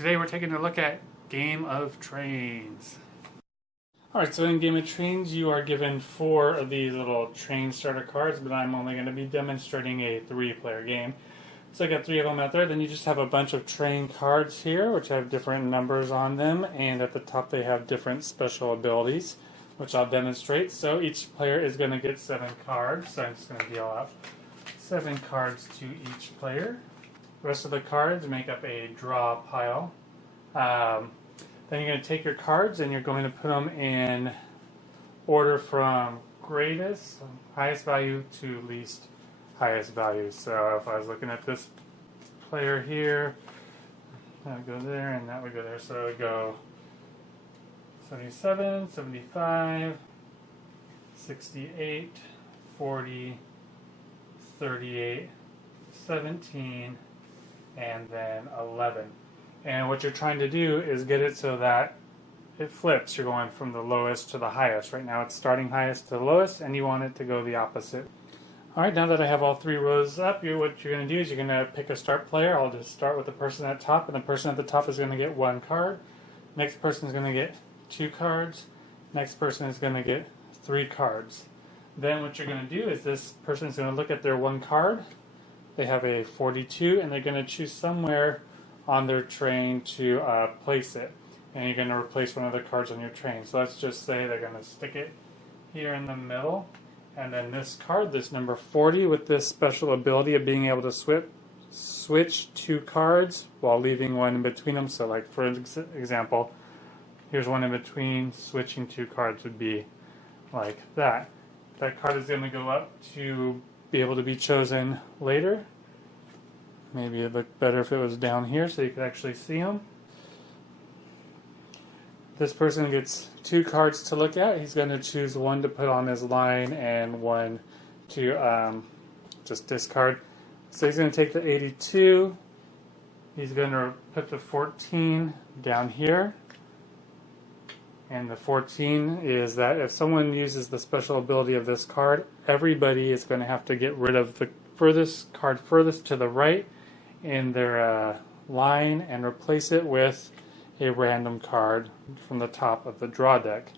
Today we're taking a look at Game of Trains. Alright, so in Game of Trains you are given 4 of these little train starter cards, but I'm only going to be demonstrating a 3-player game. So I got 3 of them out there. Then you just have a bunch of train cards here, which have different numbers on them, and at the top they have different special abilities, which I'll demonstrate. So each player is going to get 7 cards, so I'm just going to deal out 7 cards to each player. The rest of the cards make up a draw pile. Then you're going to take your cards and you're going to put them in order from greatest, highest value to least highest value. So if I was looking at this player here, that would go there and that would go there. So it would go 77, 75, 68, 40, 38, 17, and then 11. And what you're trying to do is get it so that it flips. You're going from the lowest to the highest. Right now it's starting highest to the lowest, and you want it to go the opposite. Alright, now that I have all 3 rows up, what you're going to do is you're going to pick a start player. I'll just start with the person at the top, and the person at the top is going to get 1 card. Next person is going to get 2 cards. Next person is going to get 3 cards. Then what you're going to do is this person is going to look at their 1 card. They have a 42, and they're going to choose somewhere on their train to place it. And you're going to replace one of the cards on your train. So let's just say they're going to stick it here in the middle. And then this card, this number 40, with this special ability of being able to switch 2 cards while leaving one in between them. So like for example, here's one in between. Switching 2 cards would be like that. That card is going to go up to be able to be chosen later. Maybe it'd look better if it was down here so you could actually see them. This person gets 2 cards to look at. He's going to choose 1 to put on his line and 1 to just discard. So he's going to take the 82. He's going to put the 14 down here. And the 14 is that if someone uses the special ability of this card, everybody is going to have to get rid of the card furthest to the right in their line and replace it with a random card from the top of the draw deck.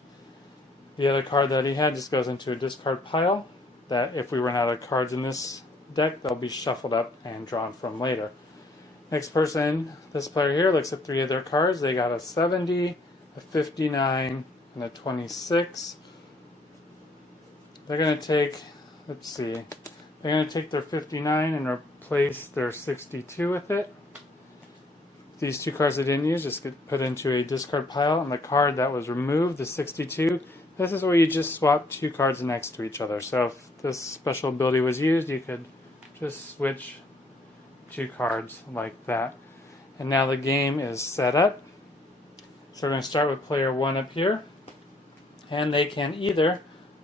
The other card that he had just goes into a discard pile, that if we run out of cards in this deck, they'll be shuffled up and drawn from later. Next person, this player here, looks at 3 of their cards. They got a 70, a 59, and a 26. They're going to take, they're going to take their 59 and replace their 62 with it. These 2 cards they didn't use just get put into a discard pile, and the card that was removed, the 62, this is where you just swap 2 cards next to each other. So if this special ability was used, you could just switch 2 cards like that. And now the game is set up. So we're going to start with player 1 up here, and they can either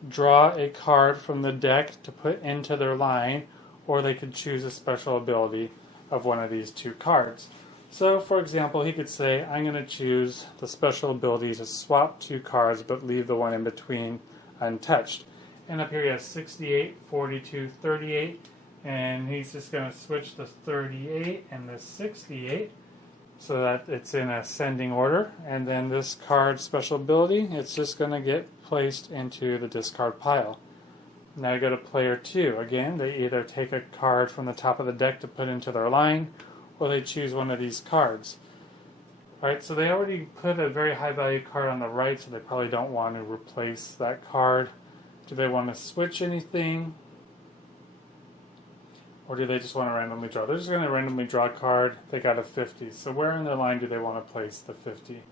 draw a card from the deck to put into their line, or they could choose a special ability of one of these 2 cards. So for example, he could say, I'm going to choose the special ability to swap 2 cards but leave the one in between untouched. And up here he has 68, 42, 38, and he's just going to switch the 38 and the 68 so that it's in ascending order. And then this card special ability, it's just going to get placed into the discard pile. Now you go to player 2. Again, they either take a card from the top of the deck to put into their line, or they choose one of these cards. Alright, so they already put a very high value card on the right, so they probably don't want to replace that card. Do they want to switch anything? Or do they just want to randomly draw? They're just going to randomly draw a card. They got a 50. So where in their line do they want to place the 50?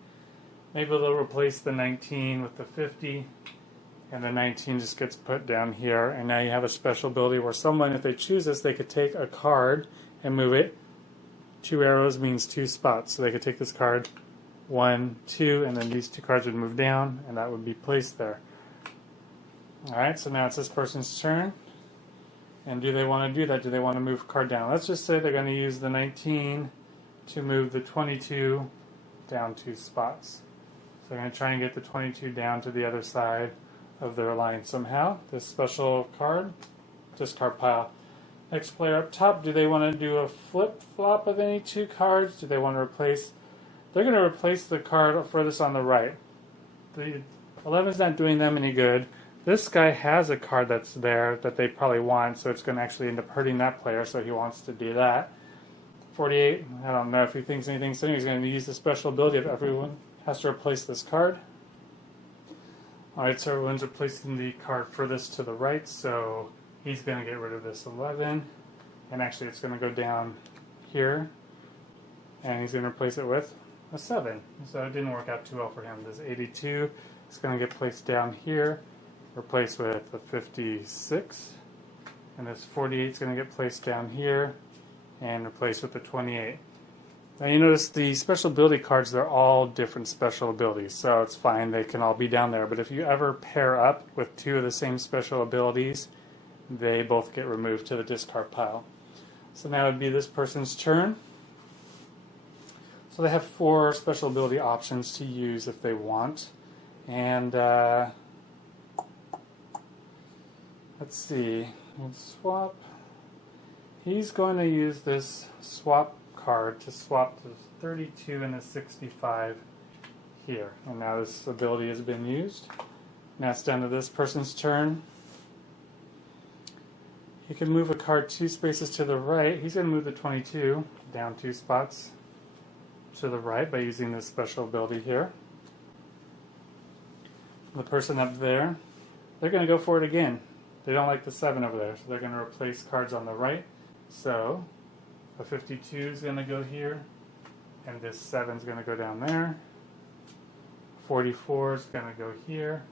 Maybe they'll replace the 19 with the 50, and the 19 just gets put down here. And now you have a special ability where someone, if they choose this, they could take a card and move it. 2 arrows means 2 spots. So they could take this card, 1, 2, and then these 2 cards would move down, and that would be placed there. Alright, so now it's this person's turn. And do they want to do that? Do they want to move a card down? Let's just say they're going to use the 19 to move the 22 down 2 spots. So they're going to try and get the 22 down to the other side of their line somehow. This special card, discard pile. Next player up top, do they want to do a flip-flop of any 2 cards? Do they want to replace they're going to replace the card furthest on the right. The 11's not doing them any good. This guy has a card that's there that they probably want, so it's going to actually end up hurting that player, so he wants to do that. 48, I don't know if he thinks anything, so he's going to use the special ability of everyone has to replace this card. Alright, so everyone's replacing the card furthest to the right, so he's going to get rid of this 11, and actually it's going to go down here, and he's going to replace it with a 7. So it didn't work out too well for him. This 82 is going to get placed down here, replaced with a 56, and this 48 is going to get placed down here and replaced with the 28. Now you notice the special ability cards, they're all different special abilities, so it's fine, they can all be down there, but if you ever pair up with two of the same special abilities, they both get removed to the discard pile. So now it would be this person's turn. So they have 4 special ability options to use if they want. And let's see, we'll swap. He's going to use this swap card to swap the 32 and the 65 here. And now this ability has been used. Now it's down to this person's turn. He can move a card 2 spaces to the right. He's going to move the 22 down 2 spots to the right by using this special ability here. The person up there, they're going to go for it again. They don't like the 7 over there, so they're going to replace cards on the right. So a 52 is going to go here, and this 7 is going to go down there. 44 is going to go here.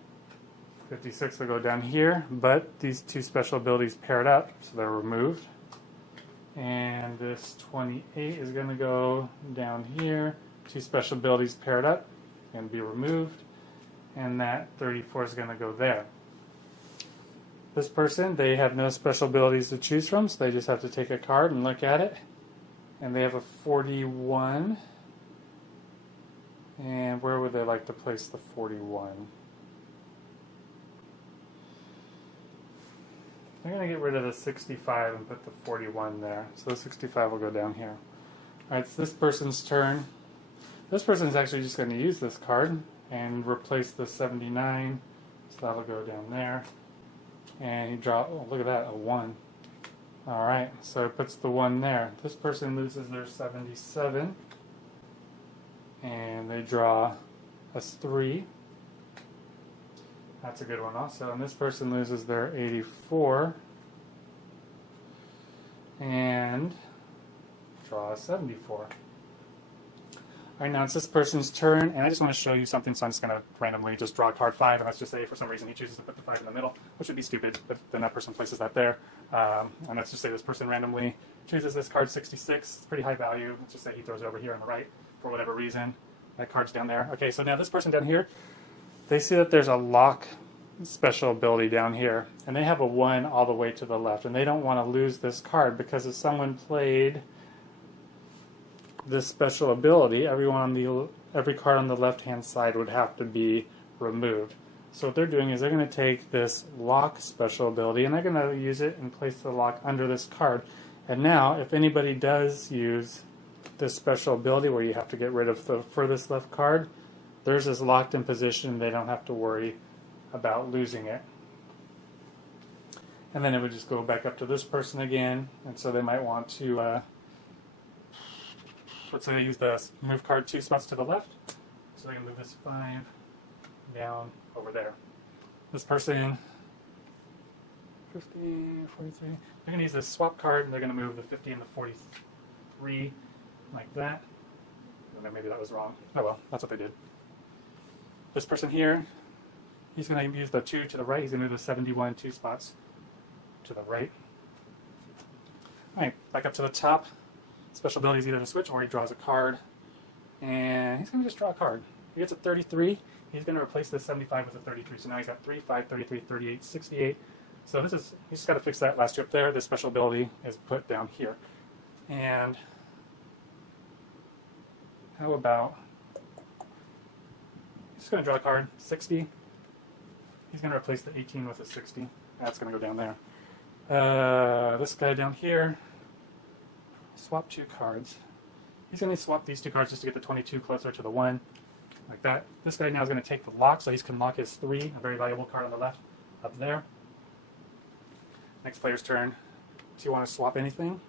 56 will go down here, but these 2 special abilities paired up, so they're removed. And this 28 is going to go down here. 2 special abilities paired up and be removed. And that 34 is going to go there. This person, they have no special abilities to choose from, so they just have to take a card and look at it. And they have a 41. And where would they like to place the 41? They're going to get rid of the 65 and put the 41 there. So the 65 will go down here. Alright, it's this person's turn. This person is actually just going to use this card and replace the 79. So that'll go down there. And he draws, oh, look at that, a 1. Alright, so it puts the 1 there. This person loses their 77. And they draw a 3. That's a good one also. And this person loses their 84 and draw a 74. Alright, now it's this person's turn, and I just want to show you something, so I'm just going to randomly just draw card 5, and let's just say for some reason he chooses to put the 5 in the middle, which would be stupid, but then that person places that there. And let's just say this person randomly chooses this card 66. It's pretty high value. Let's just say he throws it over here on the right for whatever reason. That card's down there. Okay, so now this person down here, they see that there's a lock special ability down here, and they have a 1 all the way to the left, and they don't want to lose this card, because if someone played this special ability, every card on the left hand side would have to be removed. So what they're doing is they're going to take this lock special ability and they're going to use it and place the lock under this card. And now if anybody does use this special ability where you have to get rid of the furthest left card, theirs is locked in position. They don't have to worry about losing it. And then it would just go back up to this person again, and so they might want to let's say they use the move card 2 spots to the left, so they can move this 5 down over there. This person, 50, 43, they're going to use this swap card, and they're going to move the 50 and the 43 like that. And then maybe that was wrong. Oh well, that's what they did. This person here, he's going to use the 2 to the right. He's going to move the 71 2 spots to the right. Alright, back up to the top. Special ability is either to switch or he draws a card. And he's going to just draw a card. He gets a 33. He's going to replace this 75 with a 33. So now he's got 3, 5, 33, 38, 68. So this is, he's just got to fix that last strip there. This special ability is put down here. And how about, he's going to draw a card, 60. He's going to replace the 18 with a 60. That's going to go down there. This guy down here, swap 2 cards. He's going to swap these two cards just to get the 22 closer to the 1, like that. This guy now is going to take the lock, so he can lock his 3, a very valuable card on the left, up there. Next player's turn. Do you want to swap anything?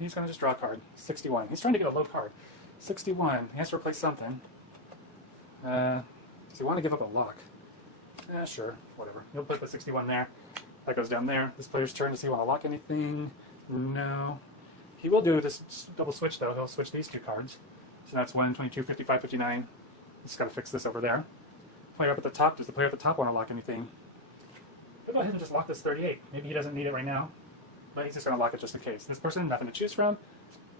He's going to just draw a card. 61. He's trying to get a low card. 61. He has to replace something. Does he want to give up a lock? Sure, whatever. He'll put the 61 there. That goes down there. This player's turn. Does he want to lock anything? No. He will do this double switch, though. He'll switch these two cards. So that's 1, 22, 55, 59. Just got to fix this over there. Player up at the top. Does the player at the top want to lock anything? He'll go ahead and just lock this 38. Maybe he doesn't need it right now, but he's just going to lock it just in case. This person, nothing to choose from.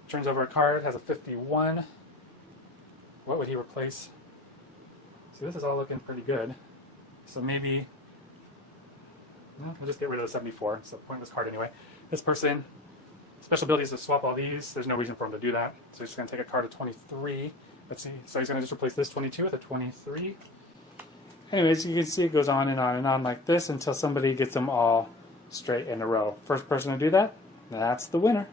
Turns over a card, has a 51. What would he replace? See, this is all looking pretty good. So maybe, we'll just get rid of the 74. It's a pointless card anyway. This person, special ability is to swap all these. There's no reason for him to do that. So he's just going to take a card of 23. Let's see. So he's going to just replace this 22 with a 23. Anyways, you can see it goes on and on and on like this until somebody gets them all straight in a row. First person to do that, that's the winner.